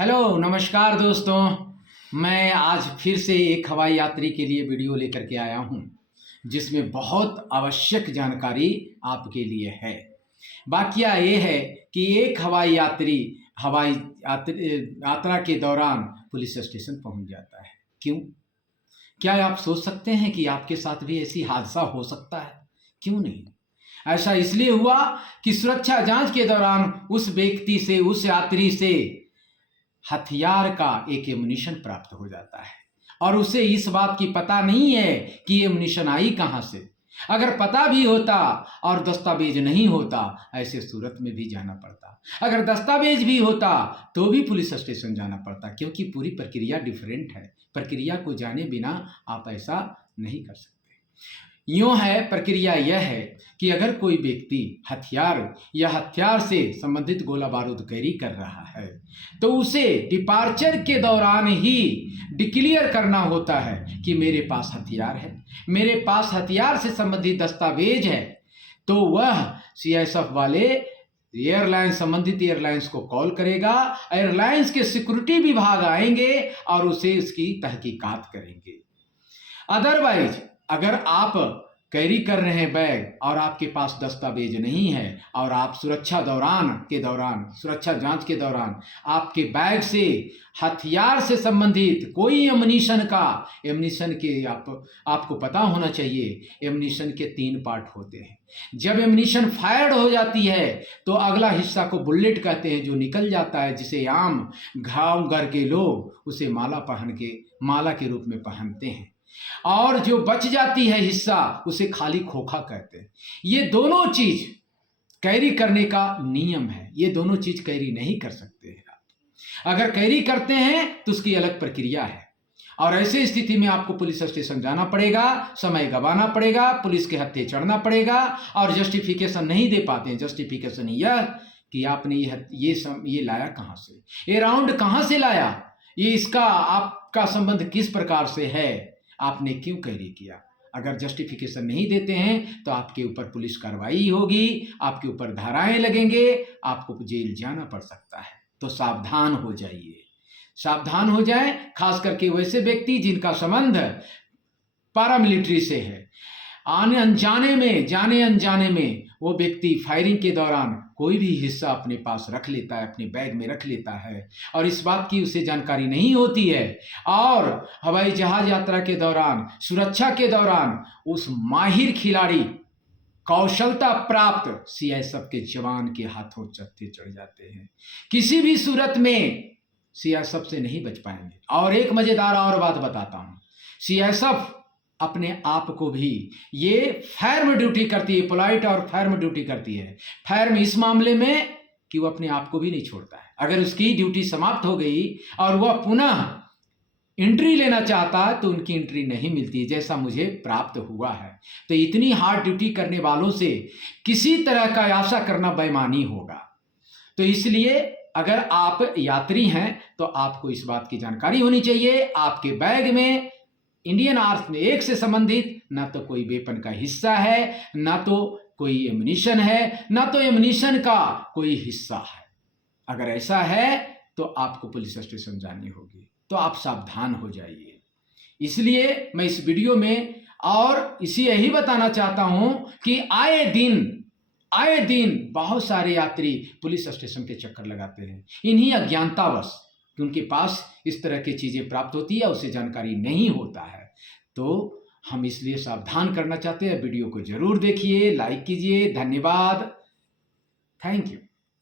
Hello नमस्कार दोस्तों। मैं आज फिर से एक हवाई यात्री के लिए वीडियो लेकर के आया हूं, जिसमें बहुत आवश्यक जानकारी आपके लिए है। वाकया ये है कि एक हवाई यात्रा के दौरान पुलिस स्टेशन पहुंच जाता है। क्यों? क्या आप सोच सकते हैं कि आपके साथ भी ऐसी हादसा हो सकता है? क्यों नहीं? ऐसा इसलिए हुआ कि सुरक्षा जांच के दौरान उस व्यक्ति से, उस यात्री से हथियार का एक एमुनिशन प्राप्त हो जाता है और उसे इस बात की पता नहीं है कि ये एमुनिशन आई कहाँ से। अगर पता भी होता और दस्तावेज नहीं होता, ऐसे सूरत में भी जाना पड़ता। अगर दस्तावेज भी होता तो भी पुलिस स्टेशन जाना पड़ता, क्योंकि पूरी प्रक्रिया डिफरेंट है। प्रक्रिया को जाने बिना आप ऐसा नहीं कर सकते। यूँ है, प्रक्रिया यह है कि अगर कोई व्यक्ति हथियार या हथियार से संबंधित गोला बारूद कैरी कर रहा है तो उसे डिपार्चर के दौरान ही डिक्लेयर करना होता है कि मेरे पास हथियार है, मेरे पास हथियार से संबंधित दस्तावेज है। तो वह सीआईएसएफ वाले एयरलाइन, संबंधित एयरलाइंस को कॉल करेगा, एयरलाइंस के सिक्योरिटी विभाग आएंगे और उसे इसकी तहकीकात करेंगे। अदरवाइज अगर आप कैरी कर रहे हैं बैग और आपके पास दस्तावेज नहीं है और आप सुरक्षा जांच के दौरान आपके बैग से हथियार से संबंधित कोई एमुनिशन के आपको पता होना चाहिए, एमुनिशन के 3 पार्ट होते हैं। जब एमुनिशन फायर्ड हो जाती है तो अगला हिस्सा को बुलेट कहते हैं, जो निकल जाता है, जिसे आम गाँव घर के लोग उसे माला के रूप में पहनते हैं। और जो बच जाती है हिस्सा, उसे खाली खोखा कहते हैं। ये दोनों चीज कैरी करने का नियम है। ये दोनों चीज कैरी नहीं कर सकते हैं आप। अगर कैरी करते हैं तो उसकी अलग प्रक्रिया है और ऐसे स्थिति में आपको पुलिस स्टेशन जाना पड़ेगा, समय गंवाना पड़ेगा, पुलिस के हत्थे चढ़ना पड़ेगा और जस्टिफिकेशन नहीं दे पाते हैं। जस्टिफिकेशन यह कि आपने ये लाया कहाँ से, ये राउंड कहाँ से लाया, ये इसका आपका संबंध किस प्रकार से है, आपने क्यों कैरी किया। अगर जस्टिफिकेशन नहीं देते हैं तो आपके ऊपर पुलिस कार्रवाई होगी, आपके ऊपर धाराएं लगेंगे, आपको जेल जाना पड़ सकता है। तो सावधान हो जाइए, सावधान हो जाएं। खास करके वैसे व्यक्ति जिनका संबंध पारामिलिट्री से है। जाने अनजाने में वो व्यक्ति फायरिंग के दौरान कोई भी हिस्सा अपने पास रख लेता है, अपने बैग में रख लेता है और इस बात की उसे जानकारी नहीं होती है और हवाई जहाज यात्रा के दौरान, सुरक्षा के दौरान उस माहिर खिलाड़ी, कौशलता प्राप्त सीआईएसएफ के जवान के हाथों चत्ते चढ़ जाते हैं। किसी भी सूरत में सीआईएसएफ से नहीं बच पाएंगे। और एक मजेदार और बात बताता हूं, सीआईएसएफ अपने आप को भी ये फर्म ड्यूटी करती है, पोलाइट और फर्म ड्यूटी करती है। फर्म इस मामले में कि वो अपने आप को भी नहीं छोड़ता है। अगर उसकी ड्यूटी समाप्त हो गई और वह पुनः एंट्री लेना चाहता है तो उनकी एंट्री नहीं मिलती, जैसा मुझे प्राप्त हुआ है। तो इतनी हार्ड ड्यूटी करने वालों से किसी तरह का आशा करना बेईमानी होगा। तो इसलिए अगर आप यात्री हैं तो आपको इस बात की जानकारी होनी चाहिए, आपके बैग में इंडियन आर्मी 1 से संबंधित ना तो कोई वेपन का हिस्सा है, ना तो कोई एमुनिशन है, ना तो एमुनिशन का कोई हिस्सा है। अगर ऐसा है तो आपको पुलिस स्टेशन जानी होगी, तो आप सावधान हो जाइए। इसलिए मैं इस वीडियो में और यही बताना चाहता हूं कि आए दिन बहुत सारे यात्री पुलिस स्टेशन के चक्कर लगाते हैं, इन्हीं अज्ञानतावश कि उनके पास इस तरह की चीज़ें प्राप्त होती है, उसे जानकारी नहीं होता है। तो हम इसलिए सावधान करना चाहते हैं। वीडियो को जरूर देखिए, लाइक कीजिए। धन्यवाद, थैंक यू।